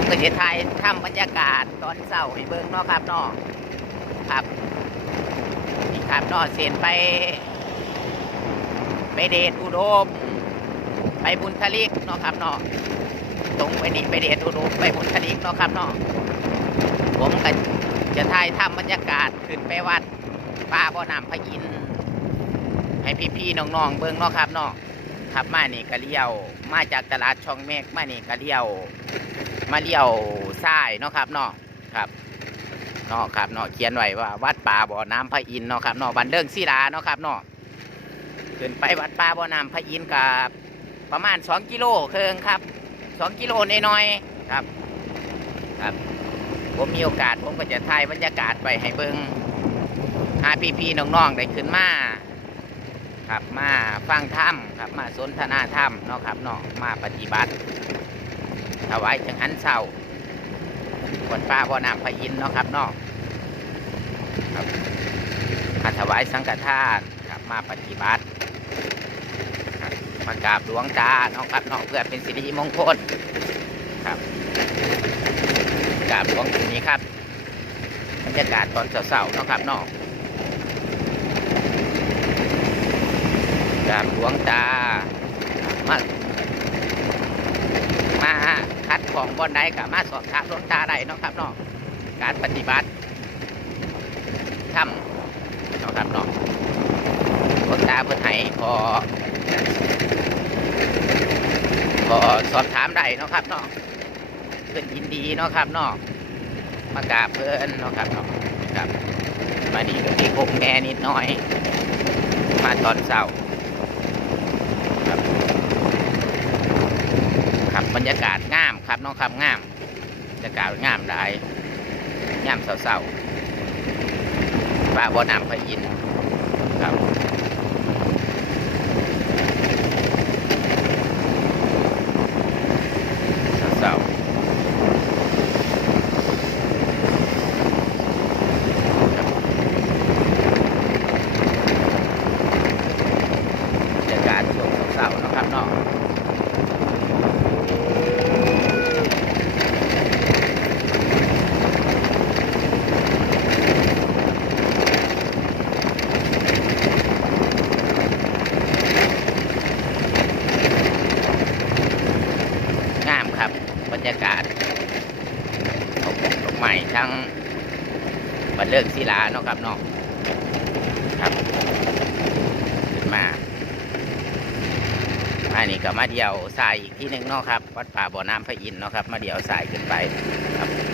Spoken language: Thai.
ผมก็จะถ่ายทำบรรยากาศตอนเช้าให้เบิ่งเนาะครับเนาะครับนี่ครับเนาะเสียนไป ไปเดชอุดม ไปบุญทลิกเนาะครับเนาะตรงไปนี่ไปเดชอุดมไปบุญทลิกเนาะครับเนาะผมก็จะถ่ายทำบรรยากาศขึ้นไปวัดป่าบ่อน้ำพระอินให้พี่ๆน้องๆเบิ่งเนาะครับเนาะครับมานี่ก็เลี้ยว มาจากตลาดช่องเมฆมานี่ก็เลี้ยว มาเลี้ยวซ้ายเนาะครับเนาะครับเนาะครับเนาะเขียนไว้ว่าวัดป่าบ่อน้ำพระอินเนาะครับเนาะบันเดิงศิลาเนาะครับเนาะขึ้นไปวัดป่าบ่อน้ำพระอินกับประมาณสองกิโลเคิงครับสองกิโลน้อยๆครับ ครับ ผมมีโอกาสผมก็จะถ่ายบรรยากาศไปให้เบิงหาพี่ๆน้องๆได้ขึ้นมาครับมาฟังธรรมครับมาสนทนาธรรมเนาะครับเนาะมาปฏิบัติ ถวายจังหันเศร้าบนฟ้าบ่อน้ำพระอินทร์เนาะครับนาะครับมาถวายสังฆทานครับมาปฏิบัติครับมากราบหลวงตาเนาะครับเนาะเพื่อเป็นสิริมงคลครับกราบหลวงตรงนี้ครับบรรยากาศตอนเสาร์ๆเนาะครับเนาะกราบหลวงตามา มาคัดของบอนใดกับมาสอบถามหลวงตาได้เนาะครับเนาะการปฏิบัติทำเนาะครับเนาะหลวงตาเพื่อให้พอพอสอบถามได้เนาะครับเนาะเพื่อนยินดีเนาะครับเนาะมากราบเพื่อนเนาะครับเนาะครับมานี่ก็มีพกแม่นิดหน่อย มาตอนเช้า ครั บรรยากาศงามครับน้องครับงามบรรยากาศงามได้งามเศร้าๆป่าบ่อน้ำพระอินทร์ครับเศร้าๆบรรยากาศช่วงเศร้าๆเนาะครับเนาะ งามครับ บรรยากาศดอกดอกไม้ทั้งบันเลิกศิลาเนาะครับเนาะครับขึ้นมาอันนี้ก็มาเดียวสายอีกที่หนึ่งเนาะครับ วัดป่าบ่อน้ำพระอินทร์เนาะครับ มาเดียวสายขึ้นไปครับ